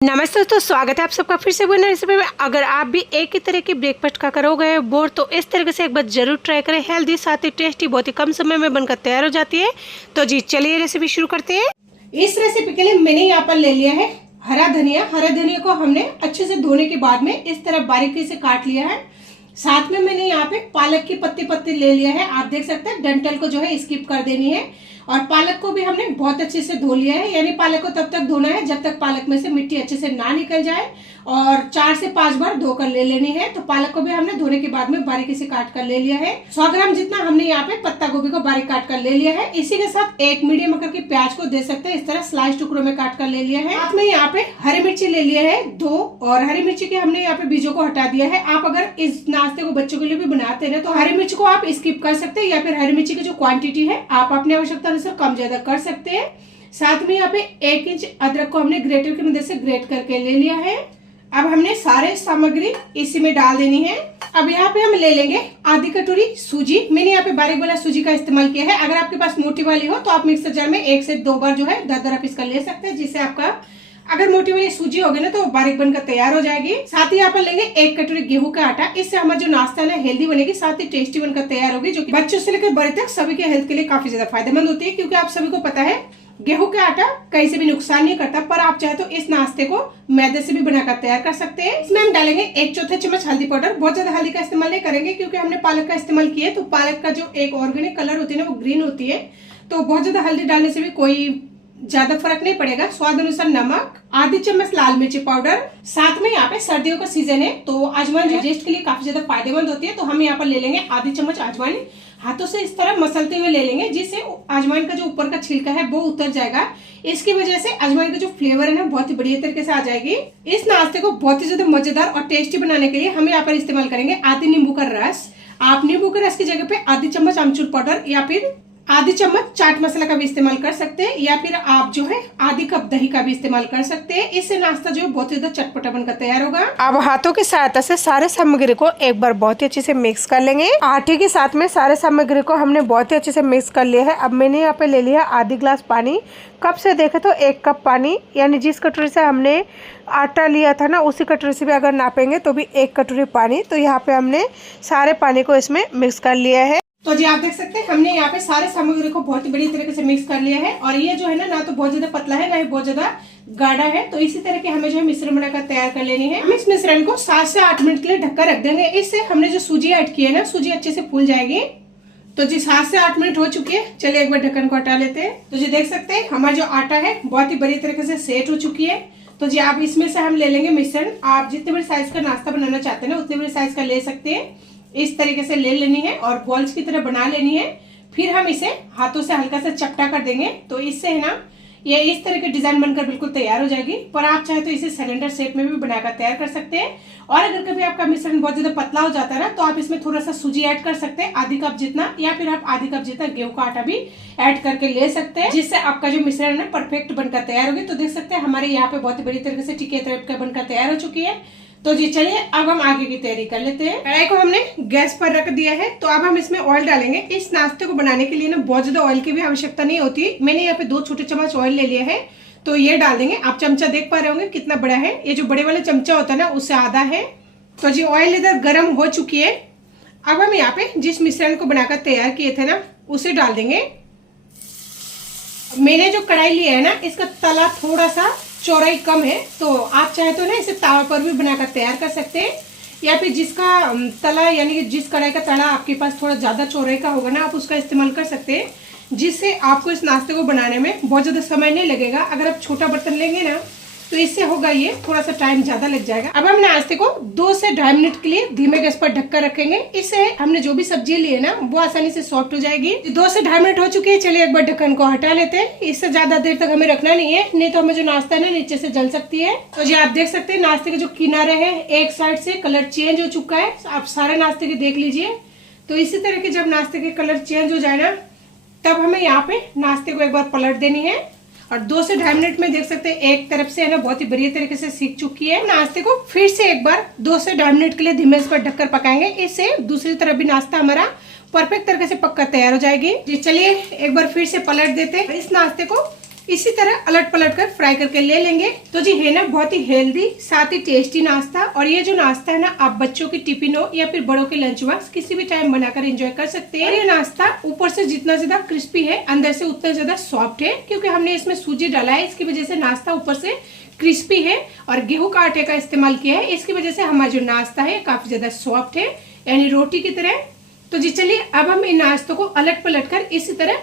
नमस्ते दोस्तों, स्वागत है आप सबका फिर से बना रेसिपी में। अगर आप भी एक ही तरह की ब्रेकफास्ट का करोगे बोर, तो इस तरीके से एक बार जरूर ट्राई करें। हेल्दी साथ ही टेस्टी, बहुत ही कम समय में बनकर तैयार हो जाती है। तो जी चलिए रेसिपी शुरू करते हैं। इस रेसिपी के लिए मैंने यहाँ पर ले लिया है हरा धनिया। हरा धनिया को हमने अच्छे से धोने के बाद में इस तरह बारीकी से काट लिया है। साथ में मैंने यहाँ पे पालक की पत्ती ले लिया है। आप देख सकते हैं डंठल को जो है स्किप कर देनी है। और पालक को भी हमने बहुत अच्छे से धो लिया है, यानी पालक को तब तक धोना है जब तक पालक में से मिट्टी अच्छे से ना निकल जाए। और 4 से 5 बार धोकर ले लेनी है। तो पालक को भी हमने धोने के बाद में बारीकी से काट कर ले लिया है। 100 ग्राम जितना हमने यहाँ पे पत्ता गोभी को बारीक काट कर ले लिया है। इसी के साथ एक मीडियम आकार की प्याज को दे सकते हैं, इस तरह स्लाइस टुकड़ों में काट कर ले लिया है। साथ में यहाँ पे हरी मिर्ची ले लिया है 2, और हरी मिर्ची के हमने यहाँ पे बीजों को हटा दिया है। आप अगर इस नाश्ते को बच्चों के लिए भी बनाते हैं तो हरी मिर्च को आप स्किप कर सकते हैं, या फिर हरी मिर्ची की जो क्वांटिटी है आप अपनी आवश्यकता अनुसार कम ज्यादा कर सकते हैं। साथ में यहाँ पे 1 इंच अदरक को हमने ग्रेटर की मदद से ग्रेट करके ले लिया है। अब हमने सारे सामग्री इसी में डाल देनी है। अब यहाँ पे हम ले लेंगे आधी कटोरी सूजी। मैंने यहाँ पे बारीक वाला सूजी का इस्तेमाल किया है। अगर आपके पास मोटी वाली हो तो आप मिक्सर जार में 1 से 2 बार जो है दरदरा पीस कर ले सकते हैं, जिससे आपका अगर मोटी वाली सूजी होगी ना तो बारीक बनकर तैयार हो जाएगी। साथ ही यहाँ पर लेंगे 1 कटोरी गेहूं का आटा। इससे हमारा जो नाश्ता है ना हेल्दी बनेगी, साथ ही टेस्टी बनकर तैयार होगी, जो कि बच्चों से लेकर बड़े तक सभी के हेल्थ के लिए काफी ज्यादा फायदेमंद होती है। क्योंकि आप सभी को पता है गेहूं का आटा कहीं से भी नुकसान नहीं करता, पर आप चाहे तो इस नाश्ते को मैदे से भी बनाकर तैयार कर सकते हैं। इसमें हम डालेंगे 1/4 चम्मच हल्दी पाउडर। बहुत ज्यादा हल्दी का इस्तेमाल नहीं करेंगे क्योंकि हमने पालक का इस्तेमाल किया है। तो पालक का जो एक ऑर्गेनिक कलर होती है ना वो ग्रीन होती है, तो बहुत ज्यादा हल्दी डालने से भी कोई ज्यादा फर्क नहीं पड़ेगा। स्वाद अनुसार नमक, आधी चम्मच लाल मिर्ची पाउडर। साथ में यहाँ पे सर्दियों का सीजन है तो अजवाइन डाइजेस्ट के लिए काफी ज्यादा फायदेमंद होती है। तो हम यहाँ पर ले लेंगे आधी चम्मच अजवाइन। हाथों से इस तरह मसलते हुए ले लेंगे, जिससे अजवाइन का जो ऊपर का छिलका है वो उतर जाएगा। इसकी वजह से अजवाइन का जो फ्लेवर है ना बहुत ही बढ़िया तरीके से आ जाएगी। इस नाश्ते को बहुत ही ज्यादा मजेदार और टेस्टी बनाने के लिए हम यहाँ पर इस्तेमाल करेंगे आधी नींबू का रस। आप नींबू के रस की जगह पे आधी चम्मच अमचूर पाउडर या फिर आधी चम्मच चाट मसाला का भी इस्तेमाल कर सकते हैं, या फिर आप जो है आधी कप दही का भी इस्तेमाल कर सकते हैं। इससे नाश्ता जो है बहुत ज्यादा चटपटा बनकर तैयार होगा। अब हाथों की सहायता से सारे सामग्री को एक बार बहुत ही अच्छे से मिक्स कर लेंगे। आटे के साथ में सारे सामग्री को हमने बहुत ही अच्छे से मिक्स कर लिया है। अब मैंने यहाँ पे ले लिया आधी ग्लास पानी। कप से देखे तो 1 कप पानी, यानी जिस कटोरी से हमने आटा लिया था ना उसी कटोरी से भी अगर नापेंगे तो भी 1 कटोरी पानी। तो यहाँ पे हमने सारे पानी को इसमें मिक्स कर लिया है। तो जी आप देख सकते हैं हमने यहाँ पे सारे सामग्री को बहुत ही बढ़िया तरीके से मिक्स कर लिया है। और ये जो है ना तो बहुत ज्यादा पतला है, ना ही बहुत ज्यादा गाढ़ा है। तो इसी तरह के हमें जो है मिश्रण बनाकर तैयार कर लेनी है। हम इस मिश्रण को 7 से 8 मिनट के लिए ढककर रख देंगे। इससे हमने जो सूजी ऐड की है ना, सूजी अच्छे से फूल जाएगी। तो जी 7 से 8 मिनट हो चुके हैं। चलिए एक बार ढक्कन को हटा लेते हैं। तो जी देख सकते हैं हमारा जो आटा है बहुत ही बढ़िया तरीके से सेट हो चुकी है। तो जी आप इसमें से हम ले लेंगे मिश्रण। आप जितने बड़े साइज का नाश्ता बनाना चाहते हैं ना उतने बड़े साइज का ले सकते हैं। इस तरीके से ले लेनी है और बॉल्स की तरह बना लेनी है। फिर हम इसे हाथों से हल्का सा चपटा कर देंगे। तो इससे है ना ये इस तरह की डिजाइन बनकर बिल्कुल तैयार हो जाएगी। पर आप चाहे तो इसे सिलेंडर शेप में भी बनाकर तैयार कर सकते हैं। और अगर कभी आपका मिश्रण बहुत ज्यादा पतला हो जाता है ना तो आप इसमें थोड़ा सा सूजी ऐड कर सकते हैं, आधी कप जितना, या फिर आप आधी कप जितना गेहूं का आटा भी ऐड करके ले सकते हैं, जिससे आपका जो मिश्रण है परफेक्ट बनकर तैयार होगी। तो देख सकते हैं हमारे यहाँ पे बहुत ही बड़ी तरीके से टिकिया टाइप का बनकर तैयार हो चुकी है। तो जी चलिए अब हम आगे की तैयारी कर लेते हैं। कढ़ाई को हमने गैस पर रख दिया है। तो अब हम इसमें ऑयल डालेंगे। इस नाश्ते को बनाने के लिए ना बहुत ज्यादा ऑयल की भी आवश्यकता नहीं होती। मैंने यहाँ पे 2 छोटे चम्मच ऑयल ले लिया है। तो ये डाल देंगे। आप चमचा देख पा रहे होंगे कितना बड़ा है। ये जो बड़े वाले चमचा होता है ना उससे आधा है। तो जी ऑयल इधर गर्म हो चुकी है। अब हम यहाँ पे जिस मिश्रण को बनाकर तैयार किए थे ना उसे डाल देंगे। मैंने जो कढ़ाई लिया है ना इसका तला थोड़ा सा चौड़ाई कम है, तो आप चाहे तो ना इसे तावा पर भी बनाकर तैयार कर सकते हैं, या फिर जिसका तला यानी कि जिस कढ़ाई का तला आपके पास थोड़ा ज्यादा चौड़ाई का होगा ना आप उसका इस्तेमाल कर सकते हैं, जिससे आपको इस नाश्ते को बनाने में बहुत ज्यादा समय नहीं लगेगा। अगर आप छोटा बर्तन लेंगे ना तो इससे होगा ये थोड़ा सा टाइम ज्यादा लग जाएगा। अब हम नाश्ते को 2 से 2.5 मिनट के लिए धीमे गैस पर ढककर रखेंगे। इससे हमने जो भी सब्जी ली है ना वो आसानी से सॉफ्ट हो जाएगी। 2 से 2.5 मिनट हो चुके हैं। चलिए एक बार ढक्कन को हटा लेते हैं। इससे ज्यादा देर तक हमें रखना नहीं है, नहीं तो हमें जो नाश्ता है ना नीचे से जल सकती है। तो जी आप देख सकते हैं नाश्ते के जो किनारे है एक साइड से कलर चेंज हो चुका है। आप सारे नाश्ते के देख लीजिए। तो इसी तरह के जब नाश्ते के कलर चेंज हो जाए ना तब हमें यहाँ पे नाश्ते को एक बार पलट देनी है। और 2 से 2.5 मिनट में देख सकते हैं एक तरफ से है ना बहुत ही बढ़िया तरीके से सीख चुकी है। नाश्ते को फिर से एक बार 2 से 2.5 मिनट के लिए धीमे पर ढककर पकाएंगे। इससे दूसरी तरफ भी नाश्ता हमारा परफेक्ट तरीके से पककर तैयार हो जाएगी। जी चलिए एक बार फिर से पलट देते हैं। इस नाश्ते को इसी तरह अलट पलट कर फ्राई करके ले लेंगे। तो जी है ना बहुत ही हेल्दी साथ ही टेस्टी नाश्ता। और ये जो नाश्ता है ना आप बच्चों की टिफिन हो या फिर बड़ों के लंच बॉक्स किसी भी टाइम बनाकर एंजॉय कर सकते हैं। और ये नाश्ता ऊपर से जितना ज्यादा क्रिस्पी है अंदर से उतना ज्यादा सॉफ्ट है, क्योंकि हमने इसमें सूजी डाला है। इसकी वजह से नाश्ता ऊपर से क्रिस्पी है और गेहूं का आटे का इस्तेमाल किया है। इसकी वजह से हमारा जो नाश्ता है काफी ज्यादा सॉफ्ट है, यानी रोटी की तरह। तो जी चलिए अब हम इन नाश्तों को अलट पलट कर इसी तरह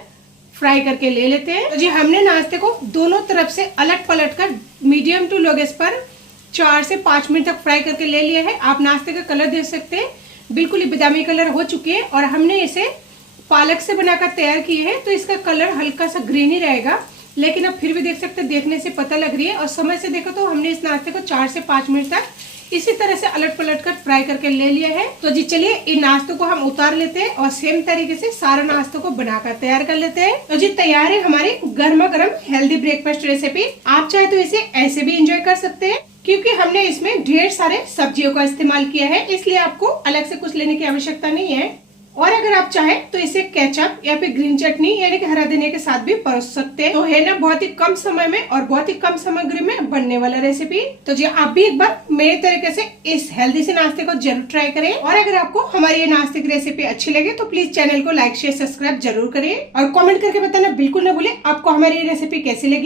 फ्राई करके ले लेते हैं। तो जी हमने नाश्ते को दोनों तरफ से अलट पलट कर मीडियम टू लो गैस पर 4 से 5 मिनट तक फ्राई करके ले लिया है। आप नाश्ते का कलर देख सकते हैं, बिल्कुल ही बादामी कलर हो चुके हैं। और हमने इसे पालक से बनाकर तैयार किए हैं, तो इसका कलर हल्का सा ग्रीन ही रहेगा, लेकिन अब फिर भी देख सकते हैं, देखने से पता लग रही है। और समय से देखो तो हमने इस नाश्ते को 4 से 5 मिनट तक इसी तरह से अलट पलट कर फ्राई करके ले लिया है। तो जी चलिए इन नाश्तों को हम उतार लेते हैं और सेम तरीके से सारे नाश्तों को बनाकर तैयार कर लेते हैं। तो जी तैयार है हमारी गर्मा गर्म हेल्दी ब्रेकफास्ट रेसिपी। आप चाहे तो इसे ऐसे भी एंजॉय कर सकते हैं, क्योंकि हमने इसमें ढेर सारे सब्जियों का इस्तेमाल किया है, इसलिए आपको अलग से कुछ लेने की आवश्यकता नहीं है। और अगर आप चाहें तो इसे केचप या फिर ग्रीन चटनी यानी कि हरा धनिया के साथ भी परोस सकते हैं। तो है ना बहुत ही कम समय में और बहुत ही कम सामग्री में बनने वाला रेसिपी। तो जी आप भी एक बार मेरे तरीके से इस हेल्दी से नाश्ते को जरूर ट्राई करें। और अगर आपको हमारी ये नाश्ते की रेसिपी अच्छी लगे तो प्लीज चैनल को लाइक शेयर सब्सक्राइब जरूर करें और कमेंट करके बताना बिल्कुल न भूलें आपको हमारी ये रेसिपी कैसी लगी।